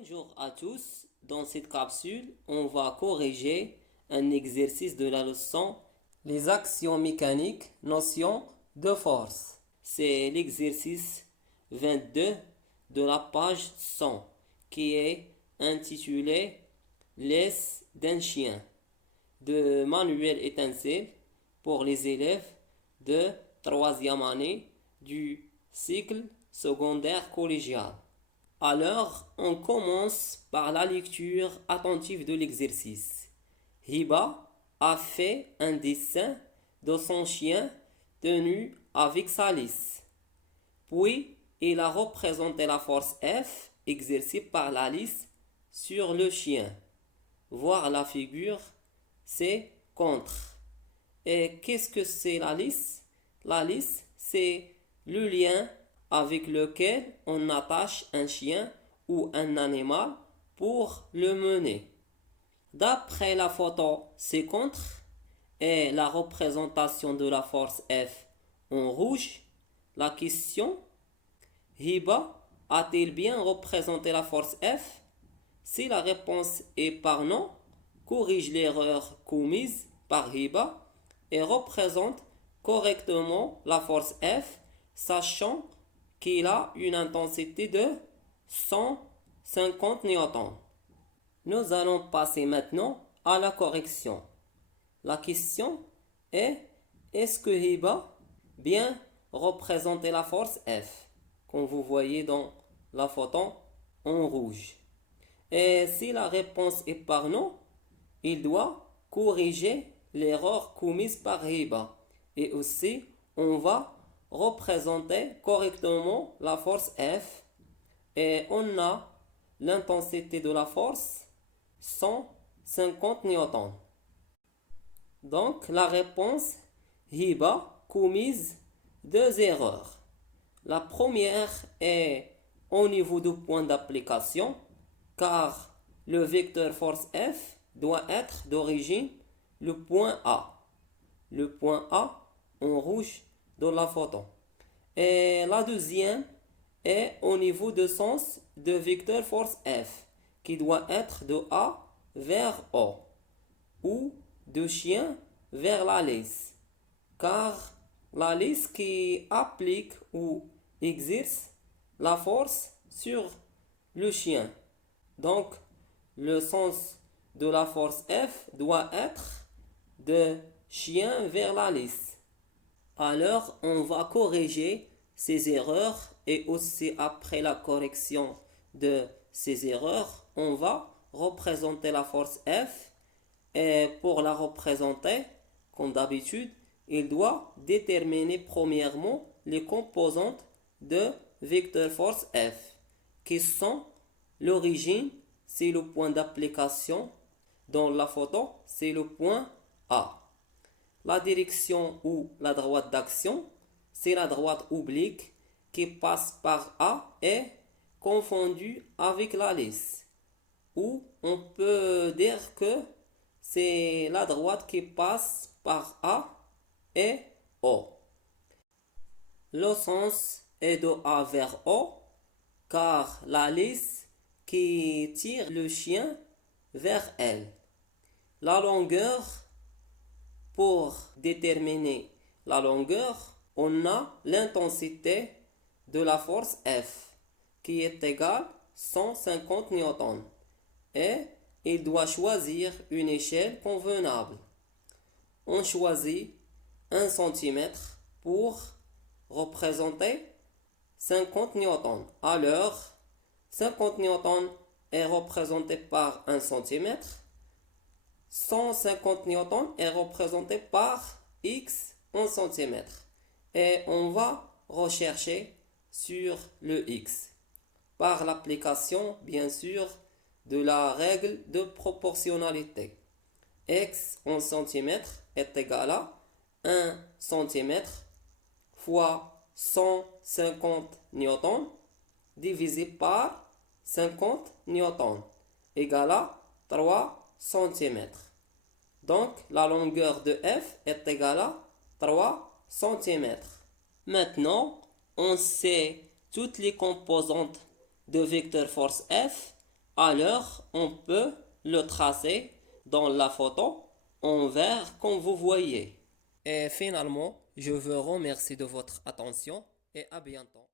Bonjour à tous, dans cette capsule, on va corriger un exercice de la leçon Les actions mécaniques, notions de force. C'est l'exercice 22 de la page 100 qui est intitulé Laisse d'un chien de Manuel Étincelle pour les élèves de troisième année du cycle secondaire collégial. Alors, on commence par la lecture attentive de l'exercice. Hiba a fait un dessin de son chien tenu avec sa lisse. Puis, il a représenté la force F exercée par la lisse sur le chien. Voir la figure, c'est contre. Et qu'est-ce que c'est la lisse? La lisse, c'est le lien avec lequel on attache un chien ou un animal pour le mener. D'après la photo, c'est contre et la représentation de la force F en rouge. La question, Hiba a-t-il bien représenté la force F? Si la réponse est par non, corrige l'erreur commise par Hiba et représente correctement la force F, sachant qu'il a une intensité de 150 newtons. Nous allons passer maintenant à la correction. La question est, est-ce que Hiba bien représenté la force F, comme vous voyez dans la photo en rouge? Et si la réponse est par non, il doit corriger l'erreur commise par Hiba. Et aussi, on va représenter correctement la force F. Et on a l'intensité de la force 150 newtons. Donc, la réponse, Hiba commise deux erreurs. La première est au niveau du point d'application, car le vecteur force F doit être d'origine le point A. Le point A en rouge dans la photo. Et la deuxième est au niveau de sens de vecteur force F, qui doit être de A vers O, ou de chien vers la lisse, car la lisse qui applique ou exerce la force sur le chien. Donc, le sens de la force F doit être de chien vers la lisse. Alors, on va corriger ces erreurs et aussi après la correction de ces erreurs, on va représenter la force F. Et pour la représenter, comme d'habitude, il doit déterminer premièrement les composantes de vecteur force F, qui sont l'origine, c'est le point d'application. Dans la photo, c'est le point A. La direction ou la droite d'action, c'est la droite oblique qui passe par A et confondue avec la lisse. Ou on peut dire que c'est la droite qui passe par A et O. Le sens est de A vers O, car la lisse qui tire le chien vers elle. La longueur, pour déterminer la longueur, on a l'intensité de la force F, qui est égale 150 newtons. Et il doit choisir une échelle convenable. On choisit 1 cm pour représenter 50 newtons. Alors, 50 newtons est représenté par 1 cm. 150 newtons est représenté par X en centimètres. Et on va rechercher sur le X. Par l'application, bien sûr, de la règle de proportionnalité. X en centimètres est égal à 1 cm fois 150 newtons divisé par 50 newtons égal à 3 cm. Donc, la longueur de F est égale à 3 cm. Maintenant, on sait toutes les composantes de vecteur force F. Alors, on peut le tracer dans la photo en vert comme vous voyez. Et finalement, je vous remercie de votre attention et à bientôt.